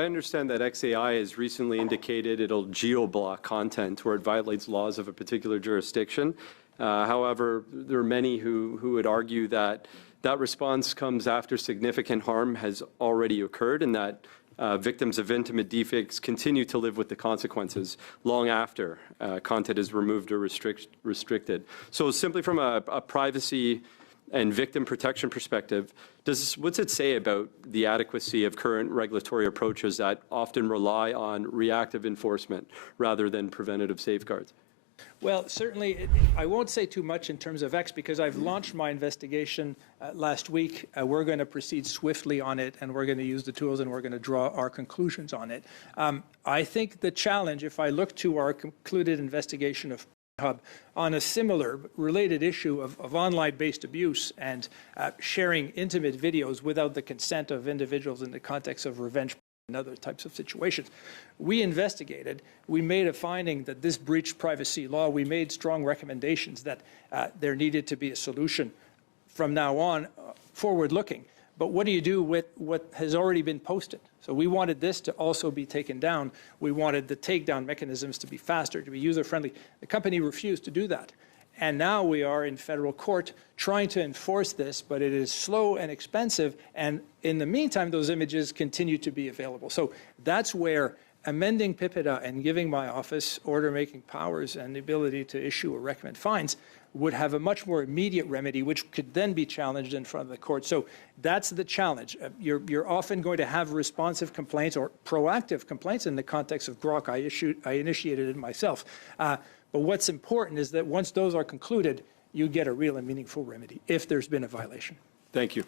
I understand that XAI has recently indicated it'll geo-block content where it violates laws of a particular jurisdiction. However, there are many who would argue that that response comes after significant harm has already occurred and that victims of intimate deepfakes continue to live with the consequences long after content is removed or restricted. So simply from a privacy and victim protection perspective, what's it say about the adequacy of current regulatory approaches that often rely on reactive enforcement rather than preventative safeguards? Well, certainly, I won't say too much in terms of X because I've launched my investigation last week. We're going to proceed swiftly on it, and we're going to use the tools, and we're going to draw our conclusions on it. I think the challenge, if I look to our concluded investigation of Hub on a similar related issue of online-based abuse and sharing intimate videos without the consent of individuals in the context of revenge and other types of situations. We investigated, we made a finding that this breached privacy law, we made strong recommendations that there needed to be a solution from now on, forward-looking. But what do you do with what has already been posted? So we wanted this to also be taken down. We wanted the takedown mechanisms to be faster, to be user-friendly. The company refused to do that. And now we are in federal court trying to enforce this, but it is slow and expensive. And in the meantime, those images continue to be available. So that's where amending PIPEDA and giving my office order-making powers and the ability to issue or recommend fines would have a much more immediate remedy, which could then be challenged in front of the court. So that's the challenge. You're often going to have responsive complaints or proactive complaints in the context of Grok. I initiated it myself. But what's important is that once those are concluded, you get a real and meaningful remedy if there's been a violation. Thank you.